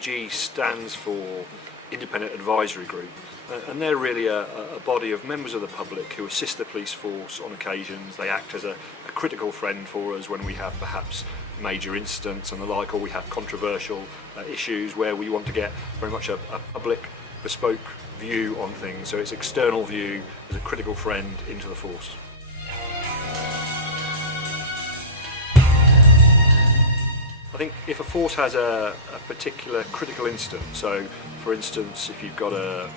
IAG stands for Independent Advisory Group, and they're really a body of members of the public who assist the police force on occasions. They act as a critical friend for us when we have perhaps major incidents and the like, or we have controversial issues where we want to get very much a public, bespoke view on things. So it's external view as a critical friend into the force. I think if a force has a particular critical incident, so for instance if you've got a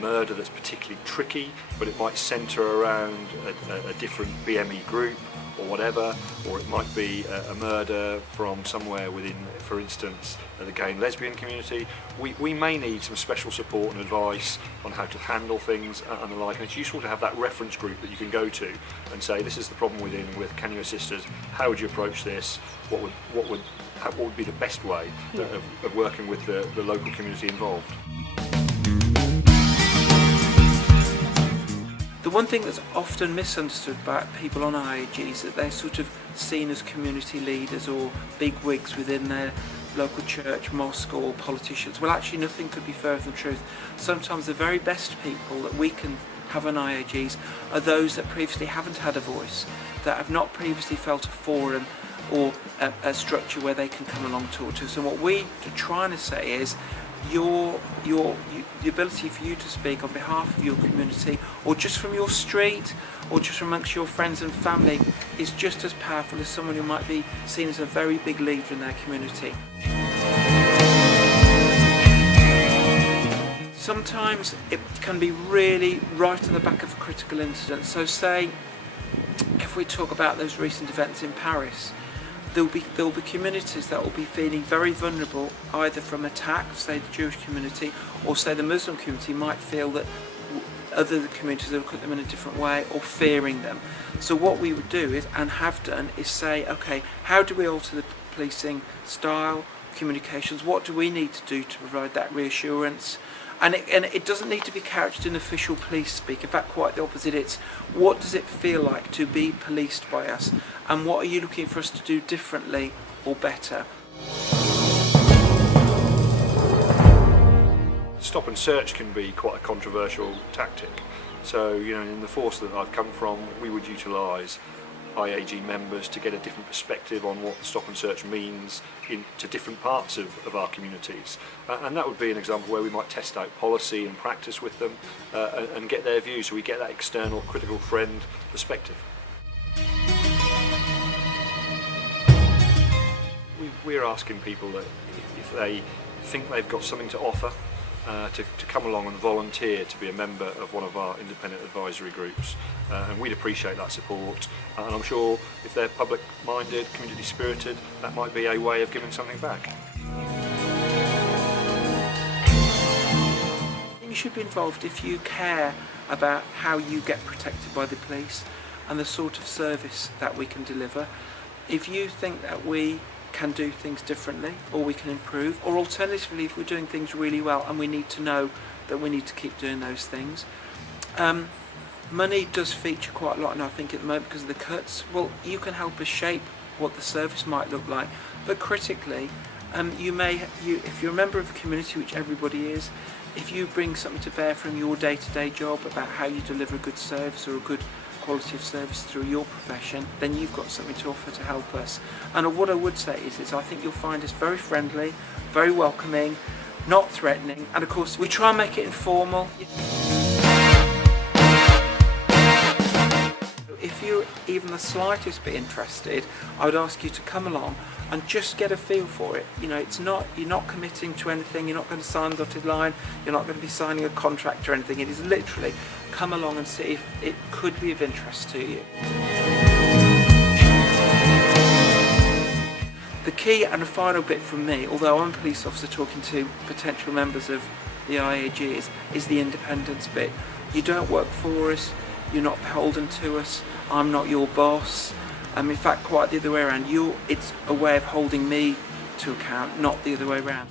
murder that's particularly tricky but it might centre around a different BME group or whatever, or it might be a murder from somewhere within, for instance, the gay and lesbian community, we may need some special support and advice on how to handle things and the like, and it's useful to have that reference group that you can go to and say, this is the problem we're dealing with, can you assist us, how would you approach this, what would be the best way of working with the local community involved. The one thing that's often misunderstood by people on IAGs is that they're sort of seen as community leaders or big wigs within their local church, mosque or politicians. Well, actually nothing could be further from the truth. Sometimes the very best people that we can have on IAGs are those that previously haven't had a voice, that have not previously felt a forum or a structure where they can come along and talk to us. And what we are trying to say is the ability for you to speak on behalf of your community or just from your street or just amongst your friends and family is just as powerful as someone who might be seen as a very big leader in their community. Sometimes it can be really right on the back of a critical incident. So say if we talk about those recent events in Paris, there'll be communities that will be feeling very vulnerable either from attack, say the Jewish community, or say the Muslim community might feel that other communities will look at them in a different way or fearing them. So what we would do is, and have done, is say, okay, how do we alter the policing style, communications, what do we need to do to provide that reassurance? And it doesn't need to be couched in official police speak. In fact, quite the opposite. It's what does it feel like to be policed by us, and what are you looking for us to do differently or better? Stop and search can be quite a controversial tactic. So, in the force that I've come from, we would utilise IAG members to get a different perspective on what stop and search means to different parts of our communities, and that would be an example where we might test out policy and practice with them and get their view, so we get that external critical friend perspective. We're asking people that if they think they've got something to offer, to come along and volunteer to be a member of one of our independent advisory groups, and we'd appreciate that support, and I'm sure if they're public-minded, community-spirited, that might be a way of giving something back. You should be involved if you care about how you get protected by the police and the sort of service that we can deliver. If you think that we can do things differently or we can improve, or alternatively if we're doing things really well and we need to know that we need to keep doing those things. Money does feature quite a lot, and I think at the moment because of the cuts, well, you can help us shape what the service might look like, but critically if you're a member of a community, which everybody is, if you bring something to bear from your day-to-day job about how you deliver a good service or a good quality of service through your profession, then you've got something to offer to help us. And what I would say is I think you'll find us very friendly, very welcoming, not threatening, and of course we try and make it informal. If you're even the slightest bit interested, I would ask you to come along and just get a feel for it. You're not committing to anything, you're not going to sign the dotted line, you're not going to be signing a contract or anything. It is literally come along and see if it could be of interest to you. The key and the final bit from me, although I'm a police officer talking to potential members of the IAGs, is the independence bit. You don't work for us, you're not beholden to us, I'm not your boss. In fact, quite the other way around. It's a way of holding me to account, not the other way around.